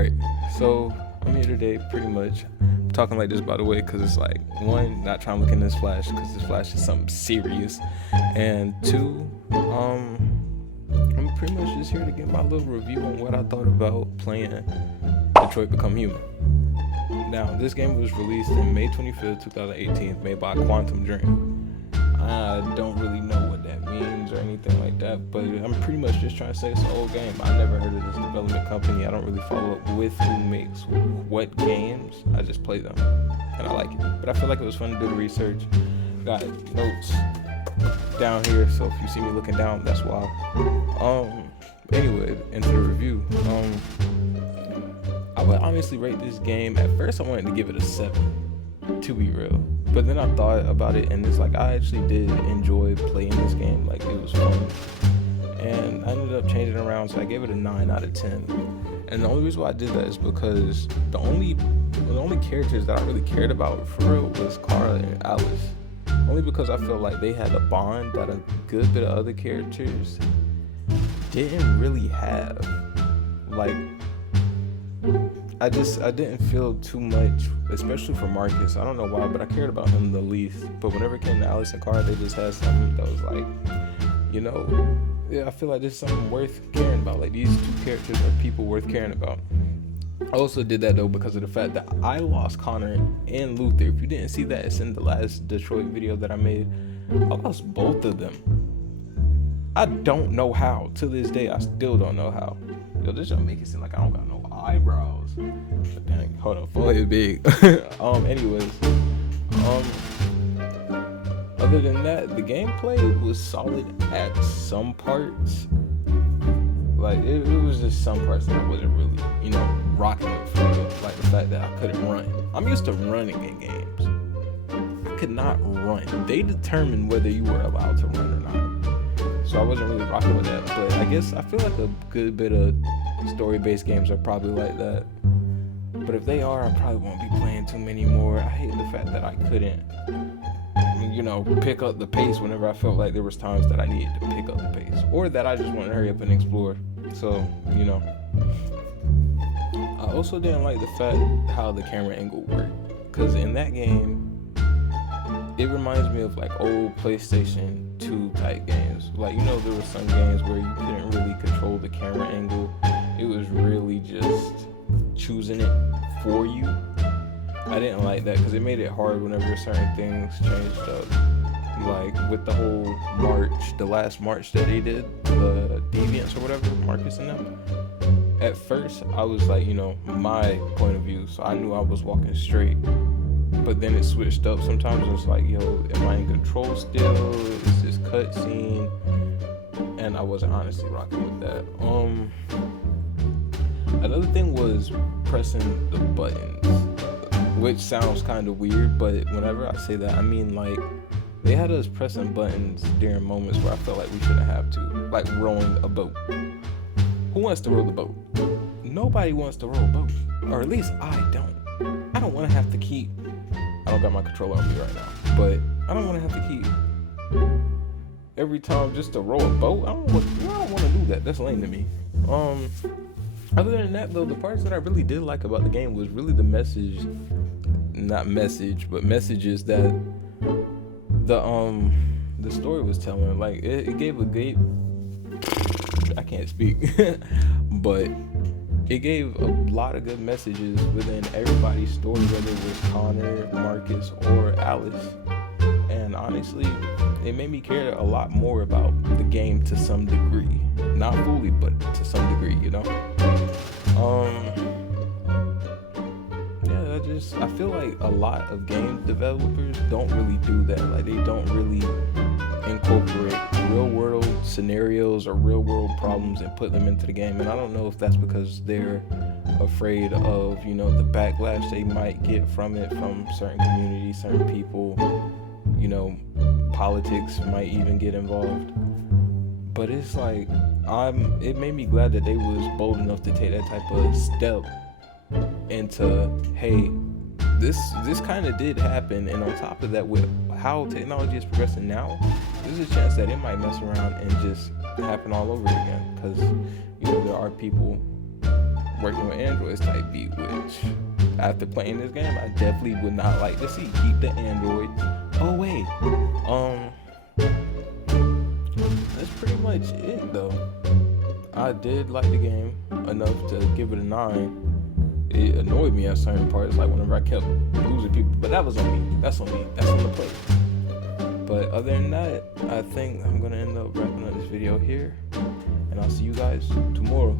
Alright, so I'm here today pretty much talking like this, by the way, because it's like, one, not trying to look in this flash because this flash is something serious, and two, I'm pretty much just here to get my little review on what I thought about playing Detroit Become Human. Now, this game was released in May 25th, 2018, made by Quantum Dream. I don't really know what that means or anything like that, but I'm pretty much just trying to say it's an old game. I never heard of this development company. I don't really follow up with who makes what games. I just play them, and I like it. But I feel like it was fun to do the research. Got notes down here, so if you see me looking down, that's why. Anyway, into the review. I would honestly rate this game. At first, I wanted to give it a 7, to be real. But then I thought about it, and it's like I actually did enjoy playing this game. Like, it was fun. And I ended up changing it around, so I gave it a 9 out of 10. And the only reason why I did that is because the only characters that I really cared about for real was Kara and Alice. Only because I felt like they had a bond that a good bit of other characters didn't really have. Like, I didn't feel too much, especially for Marcus. I don't know why, but I cared about him the least. But whenever it came to Alice and Kara, they just had something that was like, yeah, I feel like this is something worth caring about. Like, these two characters are people worth caring about. I also did that though because of the fact that I lost Connor and Luther. If you didn't see that, it's in the last Detroit video that I made. I lost both of them. I don't know how. To this day, I still don't know how. Yo, this y'all make it seem like I don't got no eyebrows. Dang, hold on, forehead big. Anyways, other than that, the gameplay was solid at some parts. Like, it was just some parts that I wasn't really, rocking with for real. Like the fact that I couldn't run. I'm used to running in games. I could not run. They determined whether you were allowed to run or not. So I wasn't really rocking with that. But I guess I feel like a good bit of story-based games are probably like that. But if they are, I probably won't be playing too many more. I hate the fact that I couldn't, pick up the pace whenever I felt like there was times that I needed to pick up the pace. Or that I just wanted to hurry up and explore. So, I also didn't like the fact how the camera angle worked. Because in that game, it reminds me of like old PlayStation 2 type games. Like, there were some games where you couldn't really control the camera angle. It was really just choosing it for you. I didn't like that because it made it hard whenever certain things changed up. Like with the whole march, the last march that they did, the Deviants or whatever, Marcus and them. At first, I was like, my point of view, so I knew I was walking straight. But then it switched up. Sometimes it was like, am I in control still? Is this cutscene? And I wasn't honestly rocking with that. Another thing was pressing the buttons, which sounds kind of weird, but whenever I say that, I mean like they had us pressing buttons during moments where I felt like we shouldn't have to, like rowing a boat. Who wants to row the boat? Nobody wants to row a boat, or at least I don't. I don't want to have to keep. I don't got my controller on me right now, but I don't want to have to keep every time just to row a boat. I don't want to do that. That's lame to me. Other than that, though, the parts that I really did like about the game was really the messages that the story was telling. Like, it gave a great, I can't speak, but it gave a lot of good messages within everybody's story, whether it was Connor, Marcus, or Alice. And honestly, it made me care a lot more about the game to some degree. Not fully, but to some degree, I feel like a lot of game developers don't really do that. Like, they don't really incorporate real world scenarios or real world problems and put them into the game. And I don't know if that's because they're afraid of, the backlash they might get from it, from certain communities, certain people, politics might even get involved. But it's like, it made me glad that they was bold enough to take that type of step into, hey, this kind of did happen, and on top of that, with how technology is progressing now, there's a chance that it might mess around and just happen all over again, because there are people working with androids type beat, which after playing this game I definitely would not like to see. Keep the androids away. That's pretty much it though. I did like the game enough to give it a 9. It annoyed me at certain parts, like whenever I kept losing people, but that was on me. That's on me. That's on the play. But other than that, I think I'm gonna end up wrapping up this video here, and I'll see you guys tomorrow.